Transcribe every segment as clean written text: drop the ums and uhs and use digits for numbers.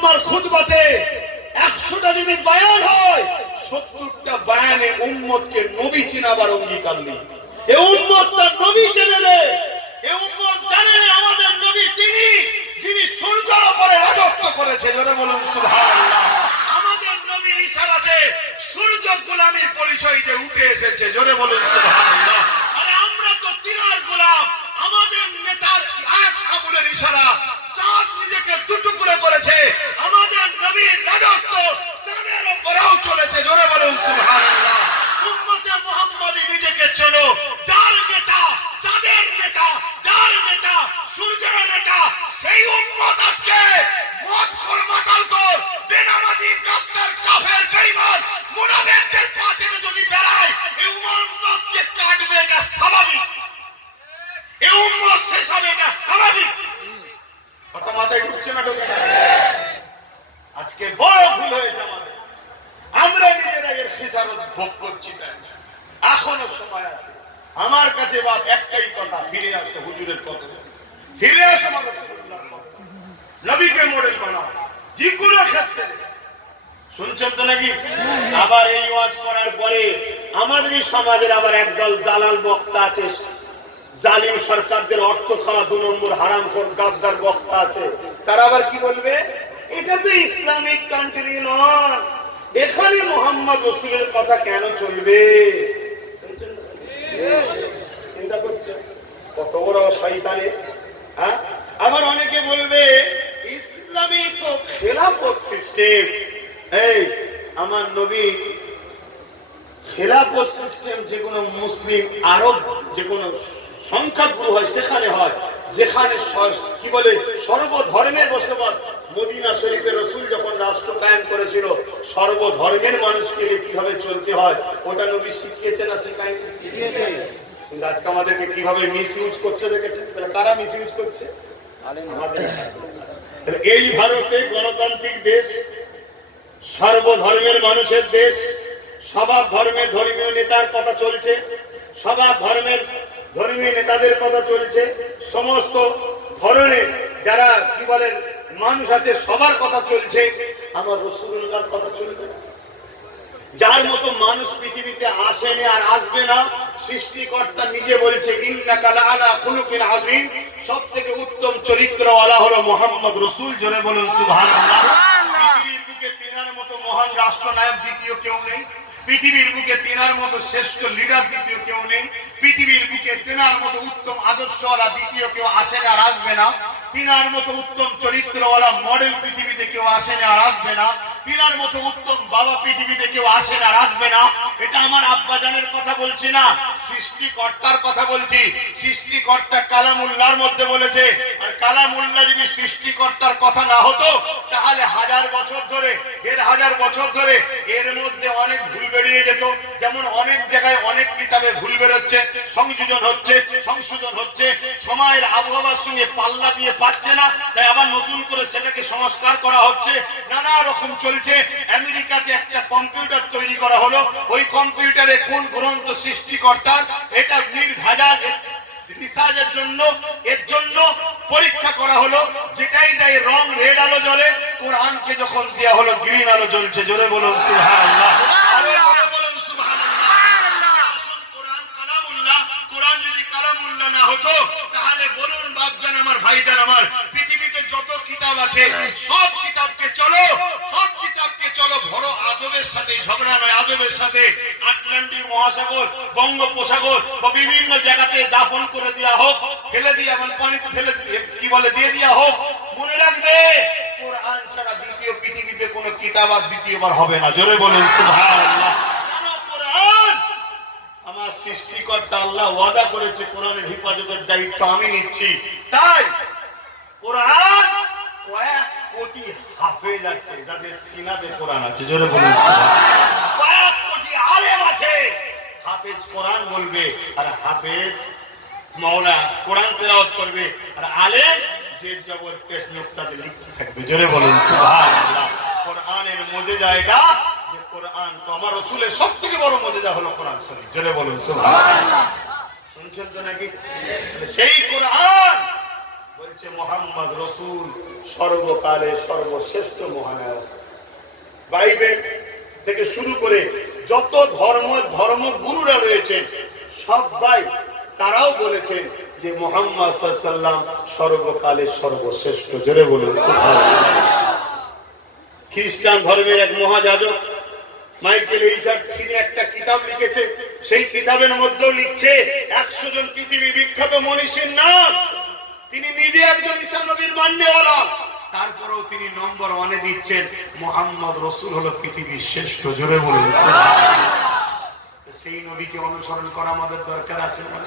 জুম্মার খুতবাতে 100টা যদি বয়ান হয়, 70টা বয়ানে উম্মতকে নবী চিনাবার অঙ্গীকার নেই। এই উম্মত তার নবী চেনে নেই। এই উম্মত জানে না আমাদের নবী তিনি যিনি সূর্যের উপরে রাজত্ব করেছে। জোরে বলুন সুবহানাল্লাহ। আমাদের নবীর ইশারাতে সূর্য গোলামীর পরিচয় দিয়ে উঠে এসেছে। জোরে বলুন সুবহানাল্লাহ। আর আমরা তো তিনার গোলাম। আমাদের নেতার এক আঙুলের ইশারা চাঁদ নিজেকে দুটুকরা করেছে। আমাদের নবীর রাজত্ব চাঁদের উপরেও চলেছে। জোরে বলুন সুবহানাল্লাহ। উম্মতে মুহাম্মাদি নিজেকে চলো, যার নেতা চাঁদের নেতা, যার নেতা সূর্যের নেতা, সেই উম্মত আজকে মত ফরমাতাল কর বেনামাজি গাদ্দার কাফের বেঈমান মুনাফিকদের পাশে যদি বেড়ায়, এই উম্মতকে কাটবে, এটা স্বাভাবিক। এই উম্মত শেষ হবে, এটা স্বাভাবিক। কথা মাথায় ঢুকছে না? ঢোকে না? আজকে বড় ভুল হয়েছে আমাদের। আমরা নিজেরা এর খেসারত ভোগ করছি। এখনো সময় আছে। আমার কাছে বাপ একটাই কথা, ফিরে আসো হুজুরের কথা, ফিরে আসো রাসূলুল্লাহর কথা, নবীকে মডেল বানাও যে কোনো ক্ষেত্রে। শুনছেন তো নাকি? আবার এই ওয়াজ করার পরে আমাদের সমাজের আবার একদল দালাল বক্তা আছে, জালিম সরকারদের অর্থ খাওয়া 2 নম্বর হারামখোর গাদ্দার বক্তা আছে। তারা আবার কি বলবে? এটা তো ইসলামিক কান্ট্রি নয়, এখানে মোহাম্মদ রাসূলের কথা কেন চলবে? চিন্তা করছে কত বড় শয়তানে। হ্যাঁ, আবার অনেকে বলবে ইসলামী তো খেলাফত সিস্টেম। এই আমার নবী খেলাফত সিস্টেম যে কোনো মুসলিম আরব যে কোনো সংখ্যাগুরু হয় সেখানে হয়, যেখানে কি বলে সর্বধর্মের বসবাস। মদিনা শরীফে রাসূল যখন রাষ্ট্র কায়েম করেছিল, সর্বধর্মের মানুষকে কিভাবে চলতে হয় ওটা নবী শিখিয়েছে না শেখায়নি? শিখিয়েছে। কিন্তু আজকে আমাদেরকে কিভাবে মিসইউজ করছে দেখেছেন? কারা মিসইউজ করছে? আমাদের। এই ভারতে গণতান্ত্রিক দেশ, সর্বধর্মের মানুষের দেশ, সবার ধর্মের ধর্মীয় নেতার কথা চলছে, সবার ধর্মের ধর্মীয় নেতাদের কথা চলছে, সমস্ত ধরনের যারা কি বলেন মানুষ আছে সবার কথা চলছে। আমার রাসূলুল্লাহর কথা চলবে না? যার মতো মানুষ পৃথিবীতে আসেনি আর আসবে না। সৃষ্টিকর্তা নিজে বলছে ইন্নাকা লাআলা খুলুকিন আযীম, সবথেকে উত্তম চরিত্রওয়ালা হলো মুহাম্মদ রাসূল। জোরে বলুন সুবহানাল্লাহ। পৃথিবীর বুকে তিনার মতো মহান রাষ্ট্রনায়ক দ্বিতীয় কেউ নেই। পৃথিবীর বুকে তিনার মতো শ্রেষ্ঠ লিডার দ্বিতীয় কেউ নেই। পৃথিবীর বুকে তিনার মতো উত্তম আদর্শওয়ালা দ্বিতীয় কেউ আসে না আর আসবে না। তিনার মতো উত্তম চরিত্রওয়ালা মডেল পৃথিবীতে কেউ আসে না আর আসবে না। তিনার মতো উত্তম বাবা পৃথিবীতে কেউ আসে না আর আসবে না। এটা আমার আব্বাজানের কথা বলছি না, সৃষ্টিকর্তার কথা বলছি। সৃষ্টিকর্তা কালামুল্লাহর মধ্যে বলেছে। আর কালামুল্লাহ যদি সৃষ্টিকর্তার কথা না হতো তাহলে 1000 বছর ধরে 1000 বছর ধরে এর মধ্যে অনেক ভুল বেরিয়ে যেত। যেমন অনেক জায়গায় অনেক কিতাবে ভুল বেরোচ্ছে, সংশোধন হচ্ছে, সময়ের আবহাওয়ার সঙ্গে পাল্লা দিয়ে পাচ্ছে না, তাই আবার নতুন করে সেটাকে সংস্কার করা হচ্ছে, নানা রকম চলছে। আমেরিকাতে একটা কম্পিউটার তৈরি করা হলো, ওই কম্পিউটারে কোন গ্রন্থ সৃষ্টিকর্তার এটা নির্ভেজাল রিসার্চের জন্য এর জন্য পরীক্ষা করা হলো। যেটাই দেয় রং রেড আলো জ্বলে, কোরআনকে যখন দেয়া হলো গ্রিন আলো জ্বলছে। জোরে বলুন সুবহানাল্লাহ। কোরআন যদি কালামুল্লাহ না হতো তাহলে বলুন বাপজান আমার ভাইজান আমার, পৃথিবীতে যত কিতাব আছে সব কিতাবকে চলো বড় আদবের সাথে, ঝগড়া নয় আদবের সাথে আটলান্টিক মহাসাগর, বঙ্গোপসাগর বা বিভিন্ন জায়গাতে দাফন করে দেওয়া হোক, ফেলে দিয়ে মানে পানিতে ফেলে কি বলে দিয়ে দেওয়া হোক। মনে রাখবে কোরআন ছাড়া দ্বিতীয় পৃথিবীতে কোনো কিতাব আর দ্বিতীয়বার হবে না। জোরে বলুন সুবহানাল্লাহ। আমার সৃষ্টিকর্তা আল্লাহ ওয়াদা করেছে কোরআনের হেফাজতের দায়িত্ব আমি নিচ্ছি। তাই কোরআন কয়েক কোটি হাফেজ আছে যাদের সিনাতে কোরআন আছে। জোরে বলুন সুবহানাল্লাহ। কয়েক কোটি আলেম আছে, হাফেজ কোরআন বলবে আর হাফেজ মাওলা কোরআন তেলাওয়াত করবে, আর আলেম জের জবর পেশ নুকতাতে লিখতে থাকবে। জোরে বলুন সুবহানাল্লাহ। কোরআনের মুজিজা এটা যে কোরআন তো আমার রাসূলের সবথেকে বড় মুজিজা হলো কোরআন শরীফ। জোরে বলুন সুবহানাল্লাহ। শুনছেন তো নাকি? সেই কোরআন বলছে মুহাম্মদ রাসূল সর্বকালের সর্বশ্রেষ্ঠ মহানায়ক। বাইবেল থেকে শুরু করে যত ধর্মগুরুরা রয়েছেন সবাই তারাও বলেছেন যে মুহাম্মদ সাল্লাল্লাহু আলাইহি ওয়াসাল্লাম সর্বকালের সর্বশ্রেষ্ঠ। জোরে বলুন সুবহানাল্লাহ। খ্রিস্টান ধর্মের এক মহাযাজক মাইকেল এইচার্ড তিনি একটা কিতাব লিখেছে, সেই কিতাবের মধ্যেও লিখছে 100 জন পৃথিবী বিখ্যাত মনীষীর নাম। তিনি নিজে একজন ঈসা নবীর মান্যওয়ালা, তারপরেও তিনি নম্বর 1-এ দিচ্ছেন মুহাম্মদ রাসূল হলো পৃথিবীর শ্রেষ্ঠ। জোরে বলুন সুবহানাল্লাহ। সেই নবীকে অনুসরণ করা আমাদের দরকার আছে না?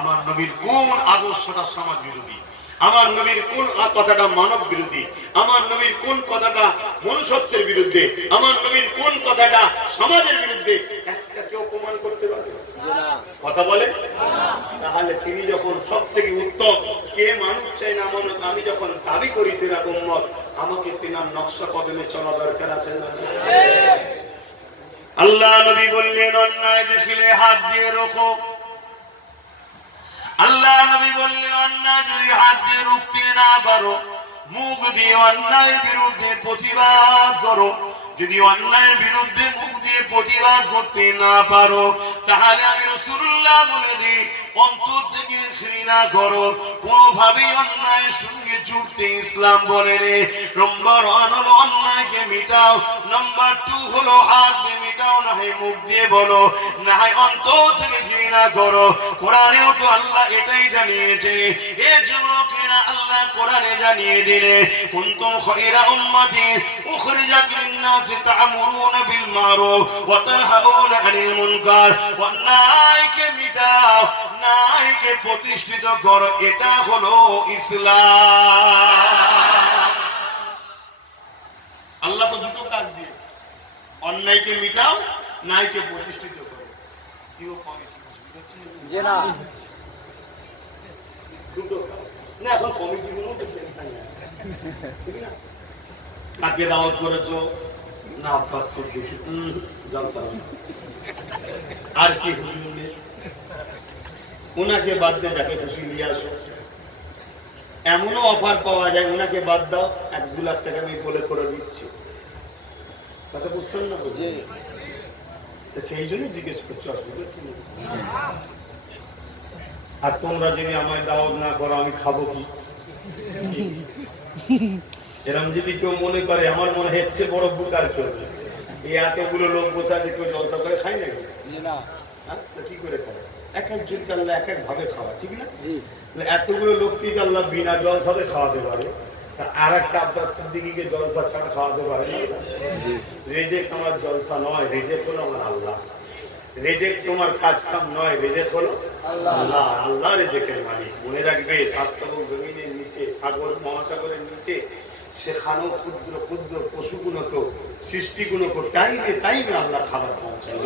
আমার নবীর কোন আদর্শটা সমাজ বিরোধী, আমার নবীর কোন কথাটা মানব বিরোধী, আমার নবীর কোন কথাটা মনুষ্যত্বের বিরুদ্ধে, আমার নবীর কোন কথাটা সমাজের বিরুদ্ধে, একটা কেউ প্রমাণ করতে পারবে? কথা বলে? তাহলে তিনি যখন সব থেকে উত্তম, কে মানুষ চাই না মানুষ, আমি যখন দাবি করি তেনার উম্মত, আমাকে তেনার নকশা কদমে চলা দরকার আছে না? আল্লাহ নবী বললেন অন্যায় দেখিলে হাত দিয়ে রোখো। আল্লাহ নবী বললেন অন্যায় যদি হাত দিয়ে রুখতে না পারো, মুখ দিয়ে অন্যায়ের বিরুদ্ধে প্রতিবাদ করো। যদি অন্যায়ের বিরুদ্ধে মুখ দিয়ে প্রতিবাদ করতে না পারো, তাহলে আমি রাসূলুল্লাহ বলে দিই অন্তর থেকে ঘৃণা করো। কোনোভাবেই অন্যায়ের সঙ্গে জুড়তে ইসলাম বলে রে। নম্বর 1 হলো অন্যায়কে মিটাও, নম্বর 2 হলো হাত দিয়ে মিটাও, না হয় মুখ দিয়ে বলো, না হয় অন্তর থেকে ঘৃণা করো। কোরআনেও তো আল্লাহ এটাই জানিয়েছে। এ যুবকেরা আল্লাহ কোরআনে জানিয়ে দিলে কুনতুম খায়রা উম্মাতিন উখরিজাত লিন-নাসি তা'মুরুনা বিল মারুফ ওয়া তানহাউনা আনিল মুনকার। অন্যায়কে মিটাও, ন্যায়কে প্রতিষ্ঠিত করো, এটা হলো ইসলাম। আল্লাহ তো দুটো কাজ দিয়েছে, অন্যায়কে মিটাও, ন্যায়কে প্রতিষ্ঠিত করো। কি ও কমিটি বুঝতে না? দুটো কাজ না, এখন কমিটিগুলো তো টেনশন নাই, ঠিক না? কাকে দাওয়াত করেছো? না আব্বাস সিদ্দিকী, জলসা। আর কি হুজুর নেই, ওনাকে বাদ দিয়ে যাকে খুশি নিয়ে আসো। এমনও অফার পাওয়া যায়, ওনাকে বাদ দাও, 1-2 লাখ টাকা আমি বলে করে দিচ্ছি। কথা বুঝছেন না? সেই জন্য জিজ্ঞেস করছো। আর তোমরা যদি আমায় দাওয়াত না করো আমি খাবো কি? এরকম যদি কেউ মনে করে, আমার মনে হচ্ছে বড় বুকার কেউ, এই এতগুলো লোক বসে আছে, কেউ জলসা করে খায় নাকি? কি করে খায়? এক একজনকে আল্লাহ এক এক ভাবে খাওয়া, ঠিক না? এতগুলো লোককে আল্লাহ বিনা জলসাতে খাওয়াতে পারে, আর একটা আব্বাস সিদ্দিকীকে জলসা ছাড়া খাওয়াতে পারে না? রেজেক আমার জলসা নয়, রেজেক হলো আমার আল্লাহ। রেজেক তোমার কাজ কাম নয়, রেজেক হলো আল্লাহ। আল্লাহ রেজেকের মালিক। মনে রাখবে, সাতটাবক জমিনের নিচে, সাগর মহাসাগরের নিচে, সেখানেও ক্ষুদ্র ক্ষুদ্র পশুগুলোকেও সৃষ্টিগুলোকে টাইমে টাইমে আল্লাহ খাবার পৌঁছায়।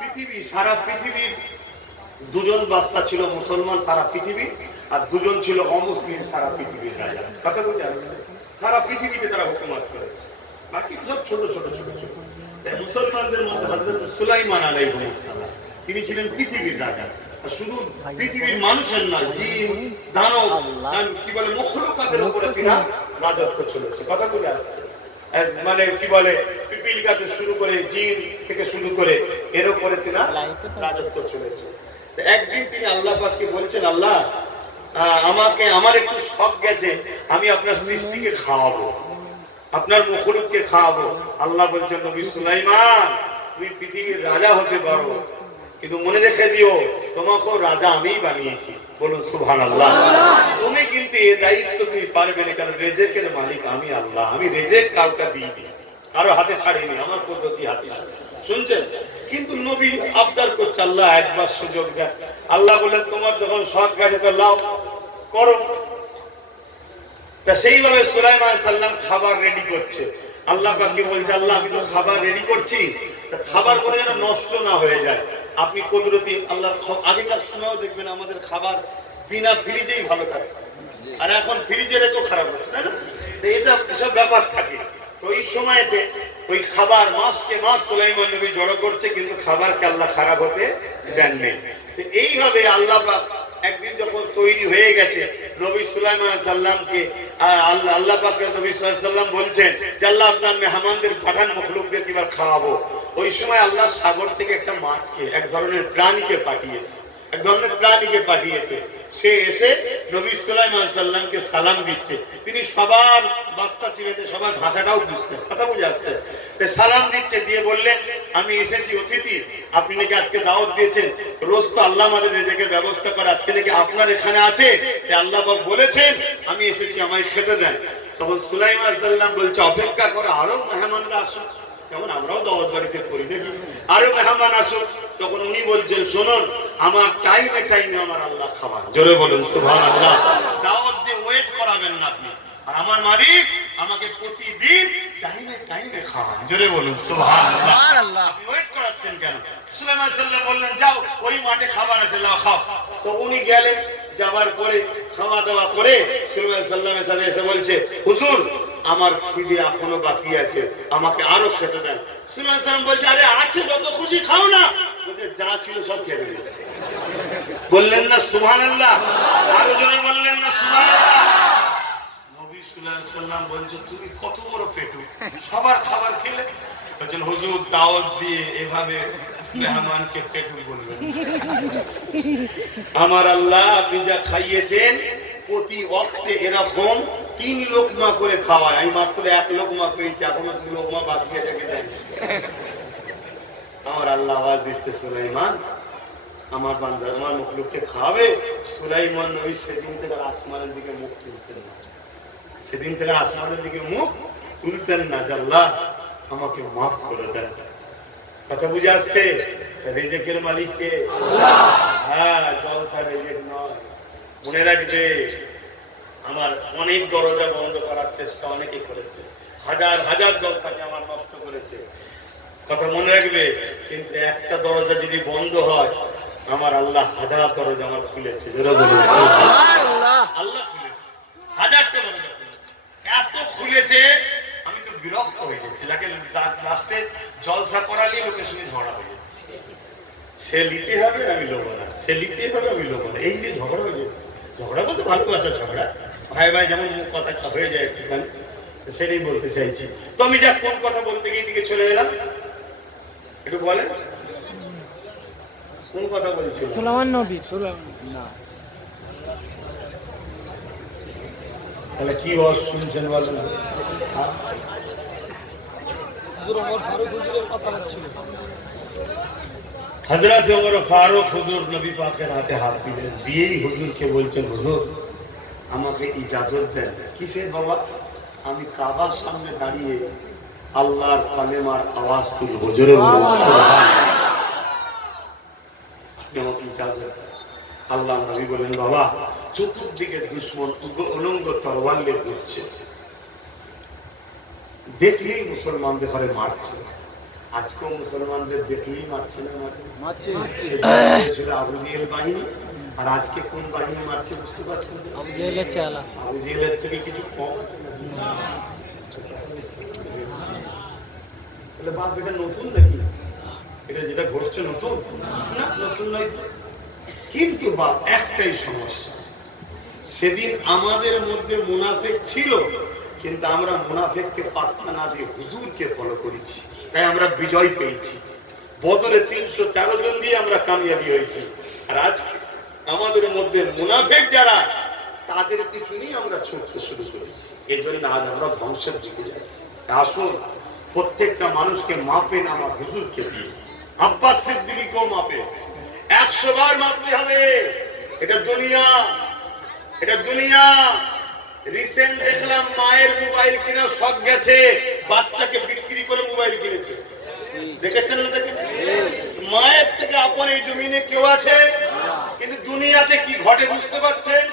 পৃথিবী, সারা পৃথিবীর 2 জন বাদশা ছিল মুসলমান সারা পৃথিবী, আর 2 জন ছিল অমুসলিম সারা পৃথিবীর রাজা। কথা বলতে সারা পৃথিবীতে তারা হুকুমত করেছে, বাকি সব ছোট ছোট ছোট ছোট। মুসলমানদের মধ্যে হযরত সুলাইমান আলাইহিস সালাম, তিনি ছিলেন পৃথিবীর রাজা। শুধু পৃথিবীর মানুষের না, জিন, দানব, কি বলে মখলুকাতের উপরে তিনি রাজত্ব চলেছে। কথা বলে আসছে, মানে কি বলে পিপিলিকা থেকে শুরু করে, জিন থেকে শুরু করে, এর উপরে তিনি রাজত্ব চলেছে। একদিন তিনি আল্লাহ পাককে বলছেন, আল্লাহ আমাকে, আমার একটু শখ গেছে, আমি আপনার সৃষ্টিকে খাওয়াবো, আপনার মখলুককে খাওয়াবো। আল্লাহ বলছেন, নবী সুলাইমান তুমি পৃথিবীর রাজা হতে পারো, কিন্তু মনে রেখে দিও তোমাকেও রাজা আমিই বানিয়েছি। বলুন সুবহানাল্লাহ। তুমি কিন্তু এই দায়িত্ব তুমি পারবে না, কারণ রেজেকের মালিক আমি আল্লাহ। আমি রেজেক কাউকে দিইনি, কারো হাতে ছাড়িনি, আমার পদ্ধতি হাতে আছে। শুনছেন? কিন্তু নবী আবদার করছে, আল্লাহ একবার সুযোগ দেন। আল্লাহ বলেন, তোমার যখন শখ গেছে তো লাও, করো। তা সেইভাবে সুলাইমান আলাইহিস সালাম খাবার রেডি করছে। আল্লাহ পাককে বলছে, আল্লাহ আমি তো খাবার রেডি করছি, খাবার করে যেন নষ্ট না হয়ে যায়। আপনি কুদরতি আল্লাহর। আগেকার সময়ও দেখবেন আমাদের খাবার বিনা ফ্রিজেই ভালো থাকে, আর এখন ফ্রিজে রেখেও খারাপ হচ্ছে, তাই না? এটা এসব ব্যাপার থাকে। তো ওই সময়তে ওই খাবার মাসকে মাস সুলাইমান নবী জড়ো করছে, কিন্তু খাবারকে আল্লাহ খারাপ হতে দেন নেই। এইভাবে আল্লাহ পাক একদিন যখন তৈরি হয়ে গেছে, নবী সুলাইমান সাল্লামকে আল্লাহ পাক নবী সাল্লাম বলছেন যে আল্লাহ আপনার মেহমানদের পাঠান, মখলুকদের এবার খাওয়াবো। ওই সময় আল্লাহ সাগর থেকে একটা মাছকে, এক ধরনের প্রাণীকে পাঠিয়েছে, এক ধরনের প্রাণীকে পাঠিয়েছে। সে এসে নবী সুলাইমান সাল্লামকে সালাম দিচ্ছে। তিনি সবার বাচ্চা ছিলেন, সবার ভাষাটাও বুঝতেন, কথা বুঝে আসছে। সালাম দিচ্ছে, দিয়ে বললেন আমি এসেছি অতিথি, আপনি নাকি আজকে দাওয়াত দিয়েছেন, রোজ তো আল্লাহ আমাদের রেজেকের ব্যবস্থা করে, আজকে নাকি আপনার এখানে আছে, আল্লাহ পাক বলেছেন আমি এসেছি, আমায় খেতে দেন। তখন সুলাইমান সাল্লাম বলছে অপেক্ষা করে, আরো মেহমানরা আসুন, যেমন আমরাও দাওয়াত বাড়িতে করি নাকি, আরো মেহমান আসুন। তখন উনি বলছেন শুনুন, আমার টাইমে টাইমে আমার আল্লাহ খাবার, জোরে বলুন সুবহানাল্লাহ। দাওয়াত দিয়ে ওয়েট করাবেন না আপনি, আর আমার মালিক আমাকে প্রতিদিন টাইমে টাইমে খাওয়ান, জোরে বলুন সুবহানাল্লাহ। আপনি ওয়েট করাচ্ছেন কেন? সুলাইমান সাল্লাম বললেন যাও, ওই মাঠে খাবার আছে, লাও খাও। তো উনি গেলেন, যাবার পরে খাওয়া দাওয়া করে সুলাইমান সাল্লামের সাথে এসে বলছে হুজুর আমার খিদে এখনো বাকি আছে, আমাকে আরো খেতে দেন। সুলাইমান সাল্লাম বলছে আরে আছে, যত খুশি খাও না, ওদের যা ছিল সব খেয়ে ফেলেছে। বললেন না সুবহানাল্লাহ, আরো জোরে বললেন না সুবহানাল্লাহ। নবী সুলাইমান সাল্লাম বলছে তুমি কত বড় পেটু, সবার খাবার খেলে। বলছেন হুজুর দাওয়াত দিয়ে এভাবে মেহমানকে পেটু বলবেন। আমার আল্লাহ আপনি যা খাইয়েছেন প্রতি ওয়াক্তে এরকম 3 লোকমা করে খাওয়ায়, আমি মাত্র 1 লোকমা পেয়েছি, এখনো 2 লোকমা বাকি আছে। আমার আল্লাহ আওয়াজ দিচ্ছে সুলাইমান আমার বান্দা আমার মখলুককে খাওয়াবে। সুলাইমান নবী সেদিন থেকে আসমানের দিকে মুখ তুলতেন না, সেদিন থেকে আসমানের দিকে মুখ তুলতেন না, আল্লাহ আমাকে মাফ করে দেন। কথা বুঝে আসছে? রিজিকের মালিক কে? আল্লাহ। হ্যাঁ, জলসা রিজিক নয়, মনে রাখবে। আমার অনেক দরজা বন্ধ করার চেষ্টা অনেকে করেছে, হাজার হাজার জলসাকে আমার নষ্ট করেছে, কথা মনে রাখবে। কিন্তু একটা দরজা যদি বন্ধ হয়, আমার আল্লাহ হাজার দরজা আমার খুলেছে, আল্লাহ খুলেছে হাজারটা দরজা খুলেছে, এত খুলেছে আমি তো বিরক্ত হয়ে যাচ্ছি। যাকে লাস্টে জলসা করালে লোকের সঙ্গে ঝগড়া হয়ে যাচ্ছে, সে লিতে হবে আমি লোবো না, সে লিতে হবে আমি লোবো না, এই যে ঝগড়া হয়ে যাচ্ছে। ঝগড়া বলতে ভালোবাসার ঝগড়া, ভাই ভাই যেমন কথাটা হয়ে যায় একটুখানি, সেটাই বলতে চাইছি। তো আমি যা কোন কথা বলতে গিয়ে দিকে চলে এলাম, একটু বলেন কোন কথা বলছিল? সুলাইমান নবী। না তাহলে কি বল শুনছেন বলেন? হযরত ওমর ফারুক হুজুর নবী পাকের হাতে হাত দিলেন, দিয়েই হুজুরকে বলছেন হুজুর আমাকে ইজাজত দেন। কিসের বাবা? আমি কাবার সামনে দাঁড়িয়ে আল্লাহর কালেমার আওয়াজ তুলবো, জোরে বলুন সুবহানাল্লাহ। আপনি আমাকে ইজাজত দেন। আল্লাহ নবী বলেন বাবা চতুর্দিকে দুশমন উলঙ্গ তরোয়াল নিয়ে ঘুরছে, দেখলেই মুসলমানদের ঘরে মারছে। আজকেও মুসলমানদের দেখলেই মারছে না, মারছে। আবু জেহেল বাহিনী, আর আজকে কোন বাহিনী মারছে বুঝতে পারছেন? আবু জেহেলের থেকে কিছু কম আছে না? তাহলে বাপ এটা নতুন নাকি? এটা যেটা ঘটছে নতুন না? নতুন নয়। কিন্তু বাপ একটাই সমস্যা, সেদিন আমাদের মধ্যে মুনাফিক ছিল, কিন্তু আমরা মুনাফিককে পাত্তা না দিয়ে হুজুরকে ফলো করেছি, তাই আমরা বিজয় পেয়েছি। বদরে 313 জন দিয়ে আমরা কামিয়াবি হয়েছি। আর আজকে আমাদের মধ্যে মুনাফিক যারা, তাদের পিছনেই আমরা ছুটতে শুরু করেছি। এই জন্য আজ আমরা ধ্বংসের দিকে যাচ্ছি। আসুন প্রত্যেকটা মানুষকে মাপেন আমার হুজুরকে দিয়ে, আব্বাস সিদ্দিকীকেও মাপেন, 100 বার মাপতে হবে। এটা দুনিয়া, এটা দুনিয়া। রিসেন্ট দেখলাম মায়ের মোবাইল কিনা শখ গেছে, বাচ্চাকে বিক্রি করে মোবাইল কিনেছে, দেখেছেন না? দেখেন, মায়ের থেকে আপন এই জমিনে কেউ আছে? কিন্তু দুনিয়াতে কি ঘটে বুঝতে পারছেন?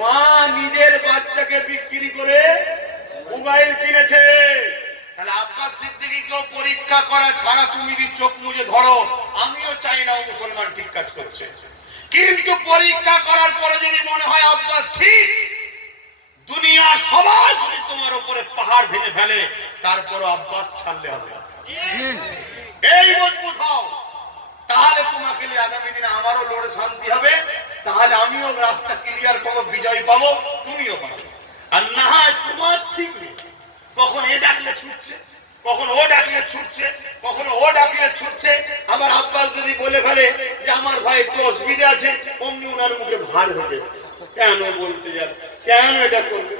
মা নিজের বাচ্চাকে বিক্রি করে মোবাইল কিনেছে। তাহলে আব্বাস সিদ্দিকীকেও পরীক্ষা করা ছাড়া তুমি যদি চোখ মুজে ধরো, আমিও চাই না ও মুসলমান ঠিক কাজ করছে, কিন্তু পরীক্ষা করার পরে যদি মনে হয় আব্বাস ঠিক, দুনিয়ার সবাই যদি তোমার উপরে পাহাড় ভেঙে ফেলে, তারপরও আব্বাস ছাড়লে হবে। এই মজবুত হও। তাহলে তোমাকে নিয়ে আগামী দিনে আমারও লড়ে শান্তি হবে, তাহলে আমিও রাস্তা ক্লিয়ার পাবো, বিজয় পাবো, তুমিও পাবে। আর না হয় তোমার ঠিক নেই, কখন এ ডাকলে ছুটছে, কখন ও ডাকলে ছুটছে, কখনো ও ডাকলে ছুটছে। আবার আব্বাস যদি বলে ফেলে যে আমার ভাই একটু অসুবিধা আছে, অমনি ওনার মুখে ভার হয়ে যাচ্ছে, কেন বলতে যাবে, কেন এটা করবে?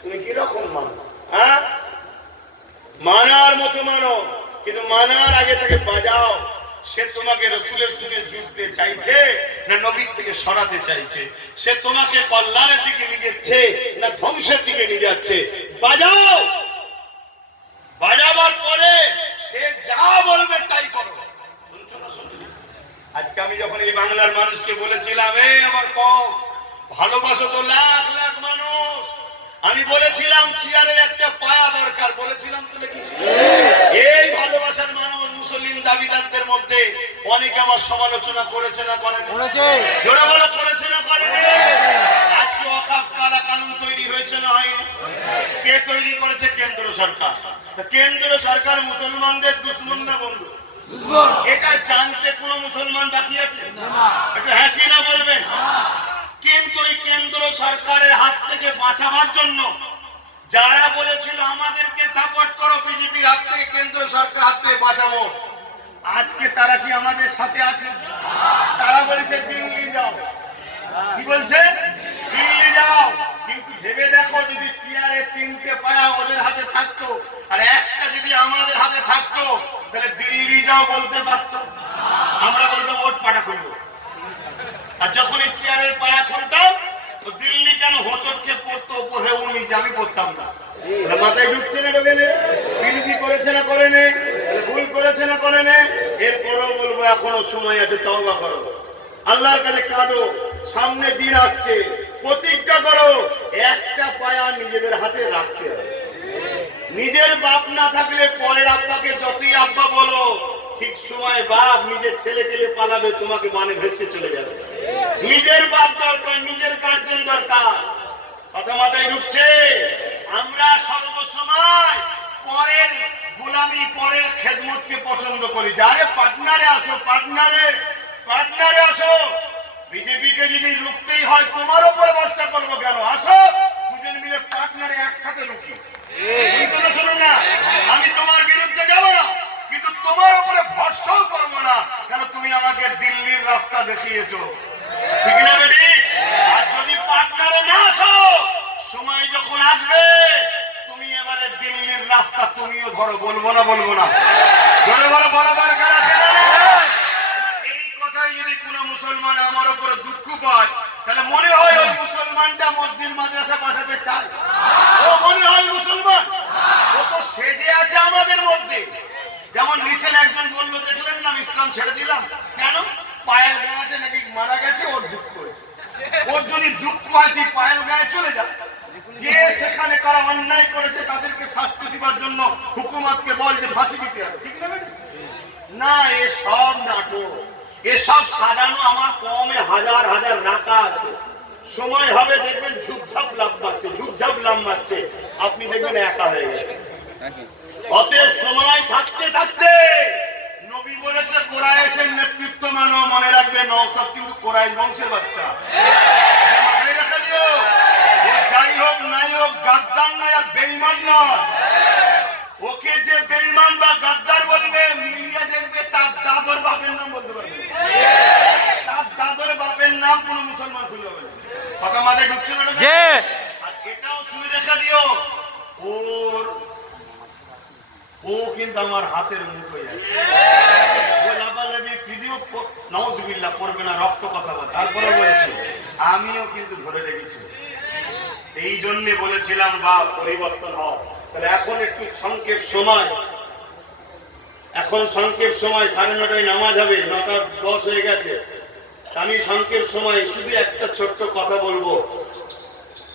তুমি কিরকম মানো? হ্যাঁ, মানার মতো মানো, কিন্তু মানার আগে তাকে বাজাও। সে তোমাকে রসুলের সঙ্গে জুড়তে চাইছে না নবীর থেকে সরাতে চাইছে? সে তোমাকে কল্যাণের দিকে নিয়ে যাচ্ছে না ধ্বংসের দিকে নিয়ে যাচ্ছে? বাজাও, বাজাবার পরে সে যা বলবে তাই করো। আজকে আমি যখন এই বাংলার মানুষকে বলেছিলাম, আমার কম ভালোবাসো তো লাখ লাখ মানুষ, আমি বলেছিলাম চেয়ারে একটা পায়া দরকার, বলেছিলাম তো নাকি? এই ভালোবাসার মানুষ মুসলিম দাবিদারদের মধ্যে অনেকে আমার সমালোচনা করেছে না করেনি? জোরে বলো, করেছে না করেনি? আজকে ওয়াকফ কালা কানুন তৈরি হয়েছে না হয়নি? কে তৈরি করেছে? কেন্দ্র সরকার। কেন্দ্র সরকার মুসলমানদের দুশ্মন না বন্ধু? এটা জানতে কোন মুসলমান বাকি আছে? একটু হ্যাঁ কি না বলবেন। কিন্তু এই কেন্দ্র সরকারের হাত থেকে বাঁচাবার জন্য যারা বলেছিল আমাদেরকে সাপোর্ট করো, বিজেপির হাত থেকে কেন্দ্র সরকার হাত থেকে বাঁচাবো, আজকে তারা কি আমাদের সাথে আছে? তারা বলছে দিল্লি যাও। কি বলছে? দিল্লি যাও। কিন্তু ভেবে দেখো, যদি চেয়ারে তিনটে পায়া ওদের হাতে থাকতো আর একটা যদি আমাদের হাতে থাকতো, তাহলে দিল্লি যাও বলতে পারতো? আমরা বলতাম ভোট পাঠা করবো। আর যখন এই চেয়ারের পায়া খুলতাম, তো দিল্লি কেন হোঁচটকে পড়তো উপরে, উনি যে আমি পড়তাম না। মাথায় ঢুকছে না ঢোকে না? বিরোধী করেছে না করে নে? ভুল করেছে না করে নে? এরপরেও বলবো এখনো সময় আছে, তওবা করো, আল্লাহর কাছে কাঁদো, সামনে দিন আসছে, প্রতিজ্ঞা করো একটা পায়া নিজেদের হাতে রাখতে হবে। নিজের বাপ না থাকলে পরের আব্বাকে যতই আব্বা বলো, ঠিক সময় বাপ নিজের ছেলে ছেলে পালাবে, তোমাকে বানে ভেসে চলে যাবে। নিজের বাপ দরকার, নিজের গার্জেন দরকার। কথা মাথায় ঢুকছে? আমরা সর্বসময় পরের গোলামি, পরের খেদমতকে পছন্দ করি। যারে পার্টনারে আসো, পার্টনারে আসো। বিজেপিকে যদি রুখতেই হয়, তোমার উপরে ভরসা করবো কেন? আসো দুজন মিলে পার্টনারে একসাথে রুখি। শুনুন না, আমি তোমার বিরুদ্ধে যাব না, কিন্তু তোমার উপরে ভরসাও করবো না, কেন তুমি আমাকে দিল্লির রাস্তা দেখিয়েছো, ঠিক না বেটি? আর যদি পার্টনারে না আসো, সময় যখন আসবে তুমি এবারে দিল্লির রাস্তা তুমিও ধরো। বলবো না? বলবো না? ধরে বলো, বলা দরকার আছে না? এই কথাই যদি কোন মুসলমান আমার উপরে দুঃখ পায়, তাহলে মনে হয় ওই মুসলমানটা মসজিদ মাদ্রাসা বাঁচাতে চায়। ও মনে হয় মুসলমান, ও তো সেজে আছে আমাদের মধ্যে। যেমন রিসেন্ট একজন বললো, দেখলেন না, ইসলাম ছেড়ে দিলাম। কেন? পায়েল গায়ে নাকি মারা গেছে, ওর দুঃখ করেছে। ওর যদি দুঃখ হয় তুই পায়েল গায়ে চলে যা, যে সেখানে কারা অন্যায় করেছে তাদেরকে শাস্তি দিবার জন্য হুকুমতকে বল যে ফাঁসি দিতে হবে, ঠিক না? এসব নাটক, এসব সাজানো আমার কমে হাজার হাজার রাখা আছে। সময় হবে দেখবেন ঝুপঝাপ লাভ মারছে, ঝুপঝাপ লাভ মারছে, আপনি দেখবেন একা হয়ে গেছে। অতএব সময় থাকতে থাকতে, নবী বলেছে কোরাইশের নেতৃত্ব মানো। মনে রাখবে, নওশাদ কিন্তু কোরাইশ বংশের বাচ্চা। মাথায় রেখে দিও, যাই হোক নাই হোক গাদ্দার নয় আর বেঈমান নয়। ওকে যে বেঈমান বা গাদ্দার বলবে, মিলিয়ে দেখবে তার দাদর বাপের নাম বলতে পারবে। তার দাদর বাপের নাম কোন মুসলমান খুঁজে পাবে না। কথা মাথায় ঢুকছে না? আর এটাও শুনে রেখে দিও, ও কিন্তু আমার হাতের মুঠোয় আছে। ও লাভালাভি ভিডিও নাউজুবিল্লাহ করবে না, রক্ত কথা বলে। তারপরে বলেছি আমিও কিন্তু ধরে রেখেছি। এই জন্য বলেছিলাম বা পরিবর্তন হয়। তাহলে এখন একটু সংক্ষেপ সময়, এখন সংক্ষেপ সময়, 9:30 নামাজ হবে, 9:10 হয়ে গেছে। আমি সংক্ষেপ সময় শুধু একটা ছোট্ট কথা বলবো,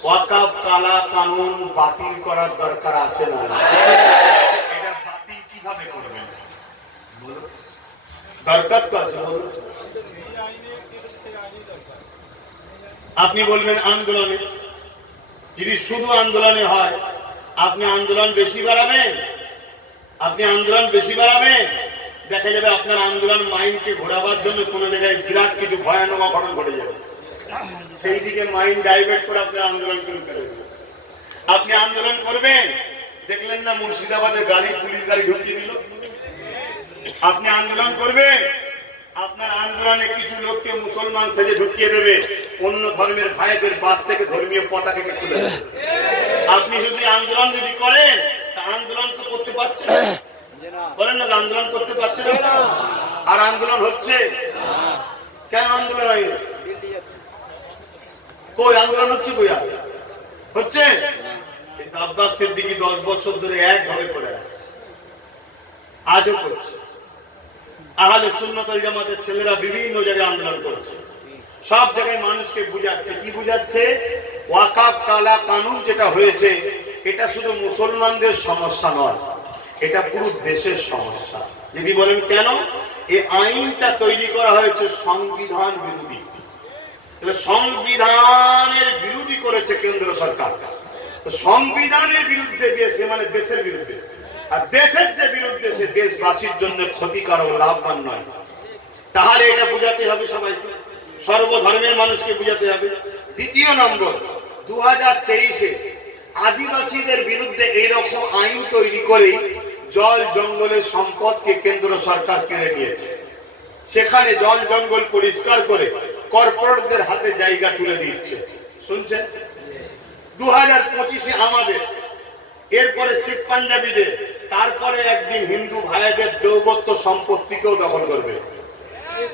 ওয়াকফ কালা কানুন বাতিল করার দরকার আছে না? এটা বাতিল কিভাবে করবেন বলো? দরকার তো আছে, বলুন। আপনি বলবেন আন্দোলনে, যদি শুধু আন্দোলনে হয়, আপনি আন্দোলন বেশি বাড়াবেন, আপনি আন্দোলন বেশি বাড়াবেন। দেখা যাবে আপনার আন্দোলন মাইন্ডকে ঘোরাবার জন্য কোনো জায়গায় বিরাট কিছু ভয়ানক অঘটন ঘটে যাবে, সেই দিকে মাইন্ড ডাইভার্ট করে আপনার আন্দোলন শুরু করে দেবে। আপনি আন্দোলন করবেন, দেখলেন না মুর্শিদাবাদে গাড়ি পুলিশ গাড়ি ঢুকিয়ে দিল। আপনি আন্দোলন করবেন, আপনার আন্দোলনে কিছু লোককে মুসলমান সেজে ঢুকিয়ে দেবে, অন্য ধর্মের ভাইদের বাস থেকে ধর্মীয় পতাকাকে তুলে দেবে। আপনি যদি আন্দোলন যদি করেন, তা আন্দোলন তো করতে পারছেন বলেন না, আন্দোলন করতে পারছেন না। আর আন্দোলন হচ্ছে কেন? আন্দোলন হয় কই? আন্দোলন হচ্ছে কই? হচ্ছে আব্বাস সিদ্দিকী 10 বছর ধরে একভাবে করে আসছে, আজও করছে। আহলে সুন্নাত ওয়াল জামাতের ছেলেরা বিভিন্ন জায়গায় আন্দোলন করছে, সব জায়গায় মানুষকে বুঝাচ্ছে। কি বুঝাচ্ছে? ওয়াকাফ কালা কানুন যেটা হয়েছে, এটা শুধু মুসলমানদের সমস্যা নয়, এটা পুরো দেশের সমস্যা। যদি বলেন কেন? এই আইনটা তৈরি করা হয়েছে সংবিধান বিরোধী। তাহলে সংবিধানের বিরোধী করেছে কেন্দ্র সরকার, তো সংবিধানের বিরুদ্ধে দেশে মানে দেশের বিরুদ্ধে, আর দেশের যে বিরুদ্ধে সে দেশবাসীর জন্য ক্ষতিকারক, লাভবান নয়। তাহলে এটা বুঝাতে হবে সবাইকে, সর্বধর্মের মানুষকে বুঝাতে হবে। দ্বিতীয় নম্বর, 2023-এ আদিবাসীদের বিরুদ্ধে এইরকম আইন তৈরি করে জল জঙ্গলের সম্পদকে কেন্দ্র সরকার কেড়ে নিয়েছে। সেখানে জল জঙ্গল পরিষ্কার করে কর্পোরেটদের হাতে জায়গা তুলে দিচ্ছে। শুনছেন? 2025-এ আমাদের, এরপরে শিখ পাঞ্জাবিদের, তারপরে একদিন হিন্দু ভাইদের দেওবত্ত সম্পত্তিকেও দখল করবে।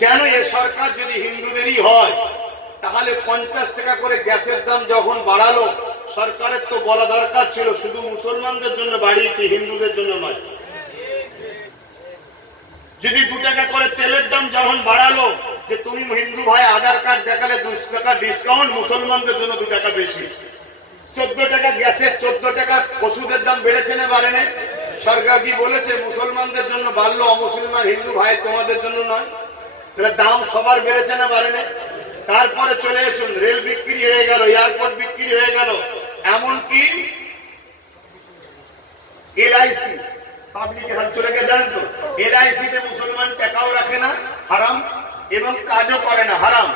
কেন? এ সরকার যদি হিন্দুদেরই হয়, তাহলে 50 টাকা করে গ্যাসের দাম যখন বাড়ালো, সরকারের তো বলা দরকার ছিল শুধু মুসলমানদের জন্য বাড়িয়েছে, হিন্দুদের জন্য নয়। যদি 2 টাকা করে তেলের দাম যখন বাড়ালো, যে তুমি হিন্দু ভাই আধার কার্ড দেখালে 2 টাকা ডিসকাউন্ট, মুসলমানদের জন্য 2 টাকা বেশি। 14 টাকা গ্যাসের, 14 টাকা ওষুধের দাম বেড়েছে না বাড়ে না? সরকার কি বলেছে মুসলমানদের জন্য বাড়লো, অমুসলমান হিন্দু ভাই তোমাদের জন্য নয়? তাহলে দাম সবার বেড়েছে না বাড়ে না? তারপরে চলে আসুন, রেল বিক্রি হয়ে গেল, এয়ারপোর্ট বিক্রি হয়ে গেল, এমনকি এলআইসি পাবলিক এখন চলে গেছে। জানেন তো, এলআইসি তে মুসলমান টাকাও রাখে না, হারাম, এবং কাজও করে না, হারাম।